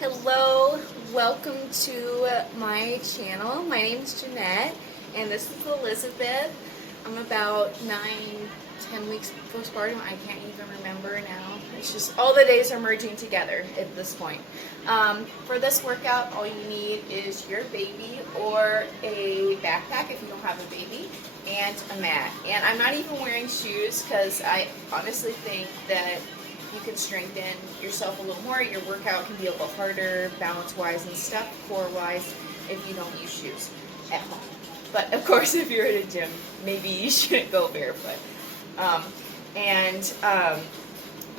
Hello, welcome to my channel. My name is Jeanette, and this is Elizabeth. I'm about 9-10 weeks postpartum. I can't even remember now. It's just all the days are merging together at this point. For this workout, all you need is your baby or a backpack if you don't have a baby, and a mat. And I'm not even wearing shoes because I honestly think that you can strengthen yourself a little more. Your workout can be a little harder, balance-wise and stuff, core-wise, if you don't use shoes at home. But of course, if you're at a gym, maybe you shouldn't go barefoot. But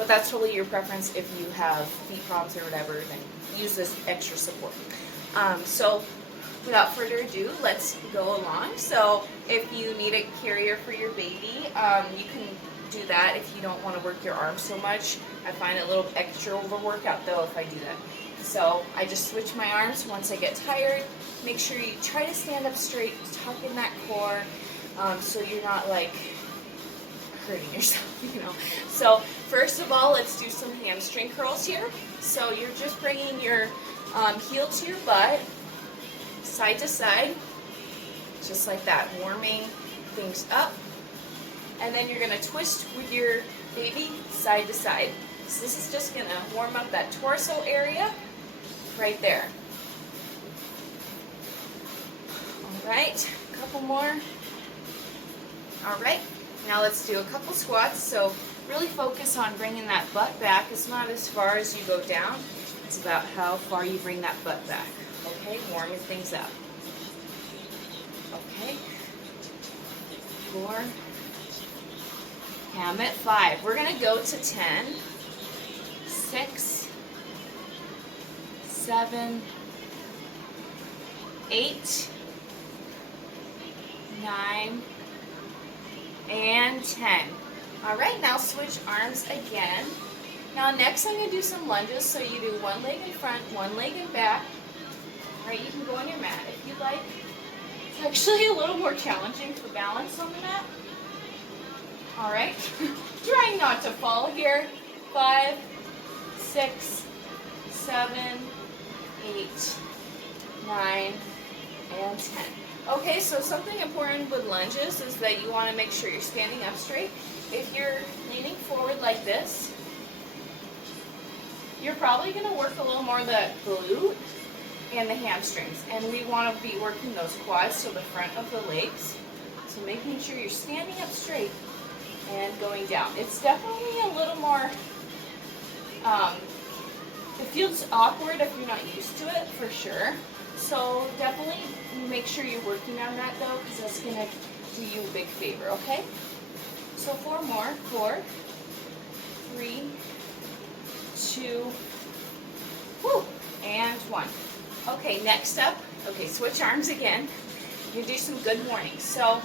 that's totally your preference. If you have feet problems or whatever, then use this extra support. So without further ado, let's go along. So if you need a carrier for your baby, you can do that if you don't want to work your arms so much. I find it a little extra overworkout though if I do that. So I just switch my arms once I get tired. Make sure you try to stand up straight, tuck in that core, so you're not like hurting yourself, you know. So first of all, let's do some hamstring curls here. So you're just bringing your heel to your butt, side to side, just like that, warming things up. And then you're going to twist with your baby side to side. So this is just going to warm up that torso area right there. All right, a couple more. All right, now let's do a couple squats. So really focus on bringing that butt back. It's not as far as you go down. It's about how far you bring that butt back. Okay, warming things up. Okay, 4. I'm at 5. We're going to go to 10, 6, 7, 8, 9, and 10. All right, now switch arms again. Now next I'm going to do some lunges. So you do one leg in front, one leg in back. All right, you can go on your mat if you'd like. It's actually a little more challenging for balance on the mat. All right, trying not to fall here. 5, 6, 7, 8, 9, and 10. Okay, so something important with lunges is that you want to make sure you're standing up straight. If you're leaning forward like this, you're probably going to work a little more the glute and the hamstrings. And we want to be working those quads, so the front of the legs. So making sure you're standing up straight and going down. It's definitely a little more, it feels awkward if you're not used to it, for sure. So definitely make sure you're working on that though, because that's going to do you a big favor, okay? So 4 more. 4, 3, 2, whoo, and 1. Okay, next up, okay, switch arms again. You do some good mornings. So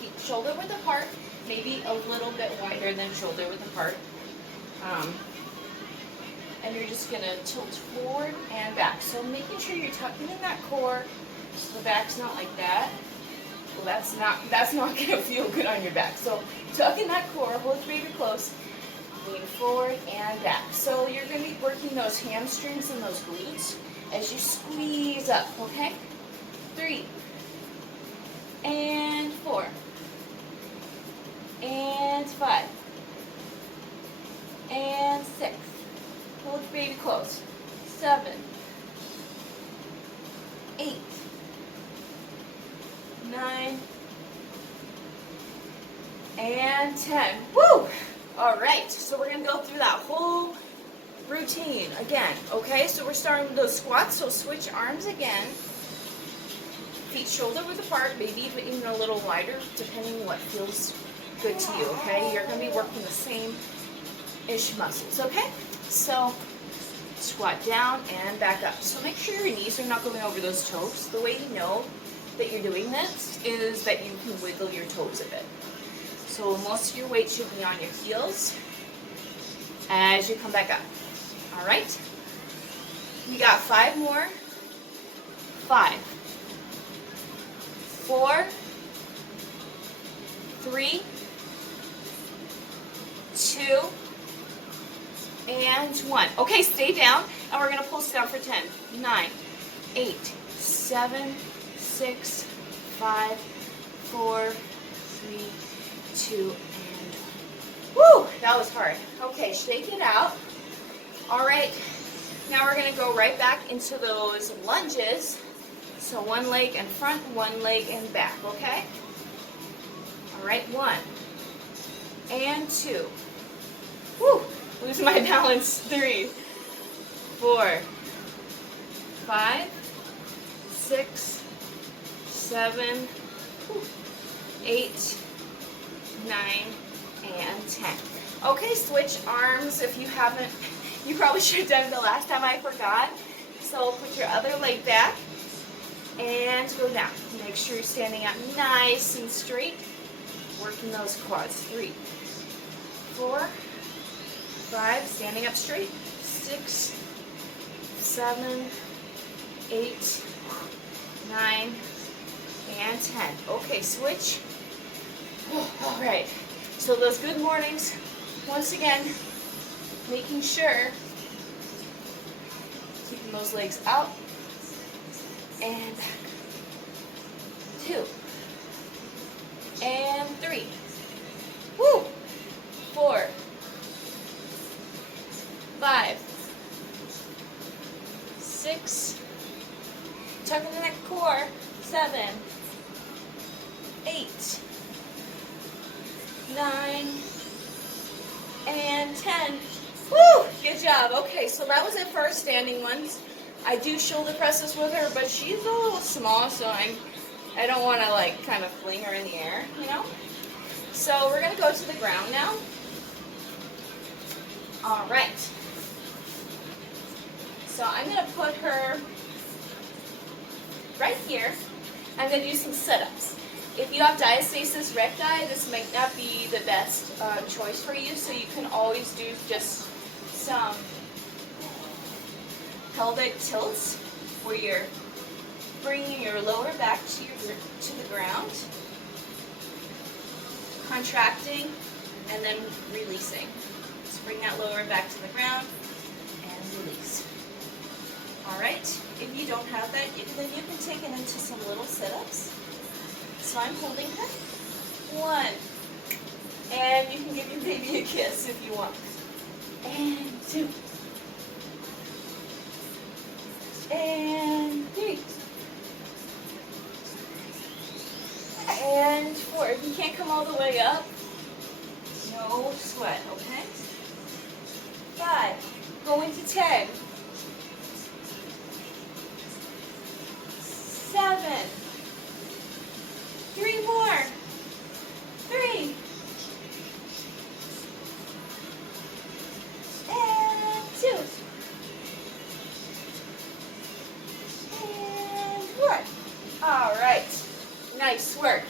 feet shoulder width apart. Maybe a little bit wider than shoulder width apart. And you're just going to tilt forward and back. So making sure you're tucking in that core so the back's not like that. Well, that's not going to feel good on your back. So tuck in that core, hold your baby close, lean forward and back. So you're going to be working those hamstrings and those glutes as you squeeze up, okay? 3 and 4. And 5, and 6, hold your baby close, 7, 8, 9, and 10. Woo! All right, so we're going to go through that whole routine again, okay? So we're starting with those squats, so switch arms again. Feet shoulder width apart, maybe even a little wider, depending on what feels good to you, okay? You're going to be working the same-ish muscles, okay? So squat down and back up. So make sure your knees are not going over those toes. The way you know that you're doing this is that you can wiggle your toes a bit. So most of your weight should be on your heels as you come back up. All right? You got 5 more. 5, 4, 3, 2, and 1. Okay, stay down. And we're going to pulse down for 10. 9, 8, 7, 6, 5, 4, 3, 2, and woo! That was hard. Okay, shake it out. All right, now we're going to go right back into those lunges. So one leg in front, one leg in back, okay? All right, 1 and 2. Woo! Lose my balance. 3, 4, 5, 6, 7, 8, 9, and 10. Okay, switch arms if you haven't. You probably should have done it the last time, I forgot. So put your other leg back and go down. Make sure you're standing up nice and straight, working those quads. 3, 4, 5, standing up straight. 6, 7, 8, 9, and 10. Okay, switch. All right. So those good mornings, once again, making sure, keeping those legs out and back. 2 and 3. Woo! 4, 5, 6. Tuck in the neck core. 7, 8, 9, and 10. Woo! Good job. Okay, so that was it for our standing ones. I do shoulder presses with her, but she's a little small, so I don't want to like kind of fling her in the air, you know? So we're going to go to the ground now. All right. So I'm going to put her right here. I'm going to do some sit-ups. If you have diastasis recti, this might not be the best choice for you, so you can always do just some pelvic tilts where you're bringing your lower back to the ground, contracting, and then releasing. So bring that lower back to the ground and release. All right. If you don't have that, then you can take it into some little sit-ups. So I'm holding her. 1. And you can give your baby a kiss if you want. And 2. And 3. And 4. If you can't come all the way up, no sweat, okay? 5. Going to 10. 7. 3 more. 3. And 2. And 4. All right. Nice work.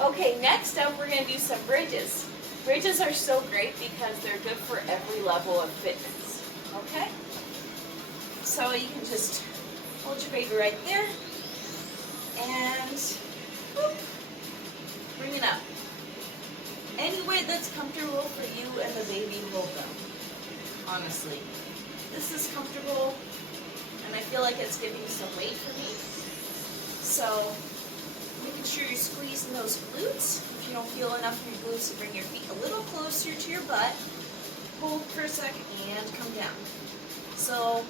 Okay, next up we're going to do some bridges. Bridges are so great because they're good for every level of fitness. Okay? So you can just hold your baby right there and whoop, bring it up. Any way that's comfortable for you and the baby, hold them. Honestly. This is comfortable, and I feel like it's giving some weight for me. So, making sure you're squeezing those glutes. If you don't feel enough in your glutes, bring your feet a little closer to your butt. Hold for a second and come down. So,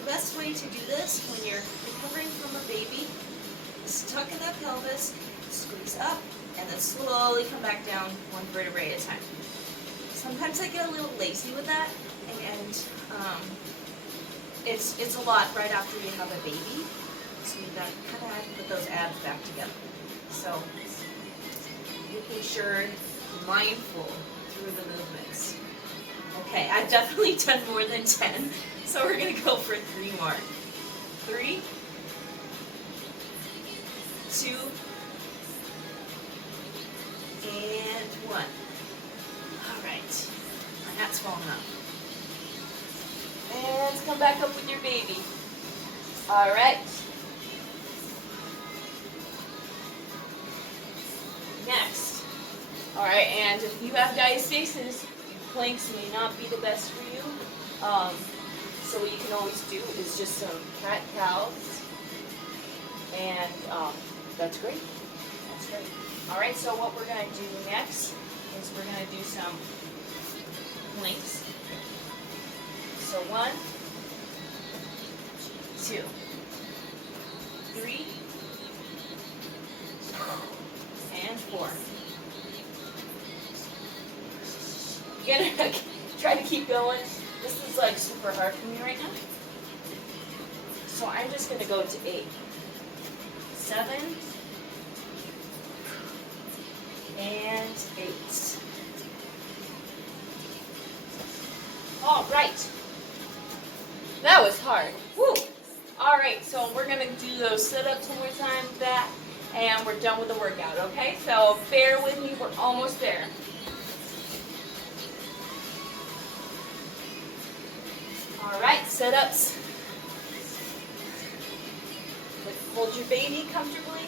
the best way to do this when you're recovering from a baby is tuck in that pelvis, squeeze up, and then slowly come back down one vertebrae at a time. Sometimes I get a little lazy with that, and it's a lot right after you have a baby, so you kind of have to put those abs back together. So making sure you're mindful through the movements. Okay, I've definitely done more than 10, so we're going to go for 3 more. 3, 2, and 1. All right, my hat's falling up. And come back up with your baby. All right. Next. All right, and if you have diastasis, planks may not be the best for you. So what you can always do is just some cat-cows, and that's great. That's great. All right, so what we're going to do next is we're going to do some planks. So 1, 2, 3, and 4. You're gonna try to keep going. This is like super hard for me right now. So I'm just gonna go to 8, 7, and 8. All right. That was hard. Woo! All right, so we're gonna do those sit-ups one more time, back, and we're done with the workout, okay? So bear with me, we're almost there. All right, sit-ups. Hold your baby comfortably.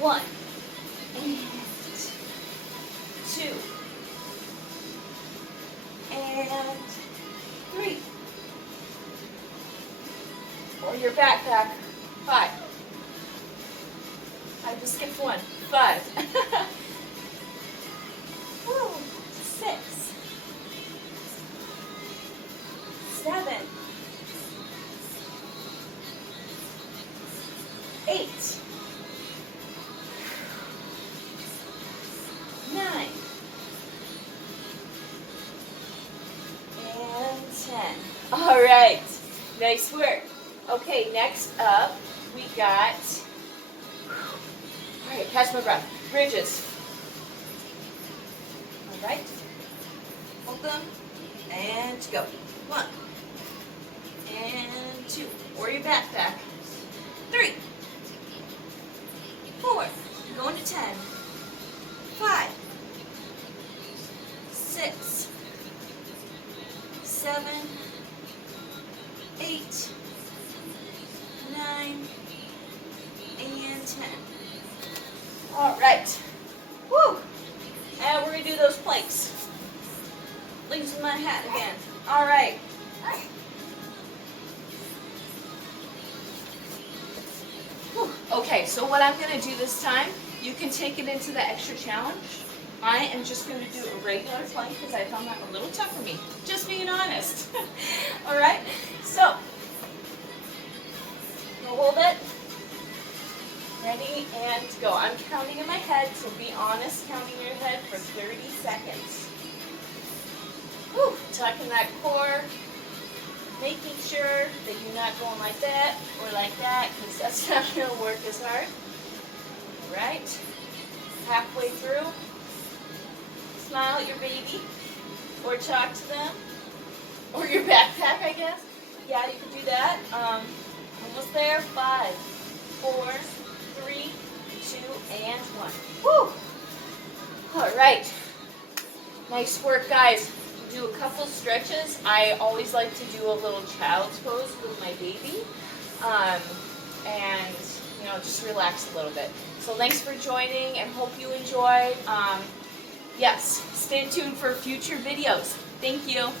1, and 2, and 3. Or your backpack. 5. I just skipped 1. 5. Woo. 6. 7. 8. 9. And 10. All right. Nice work. Okay, next up, we got, all right, catch my breath, bridges. All right, hold them, and go. 1, and 2, or your backpack. 3, 4, you're going to 10, 5, 6, 7, 8, 9, and 10. All right. Woo! And we're going to do those planks. Loosen my hat again. All right. Whew. Okay, so what I'm going to do this time, you can take it into the extra challenge. I am just going to do a regular plank because I found that a little tough for me. Just being honest. All right? So, hold it. Ready, and go. I'm counting in my head, so be honest counting in your head for 30 seconds. Whew, tucking that core, making sure that you're not going like that or like that, because that's not going to work as hard. All right, halfway through, smile at your baby, or talk to them, or your backpack, I guess. Yeah, you can do that. Almost there. 5, 4, 3, 2, and 1. Woo! All right. Nice work, guys. Do a couple stretches. I always like to do a little child's pose with my baby, and just relax a little bit. So thanks for joining, and hope you enjoyed. Yes, stay tuned for future videos. Thank you.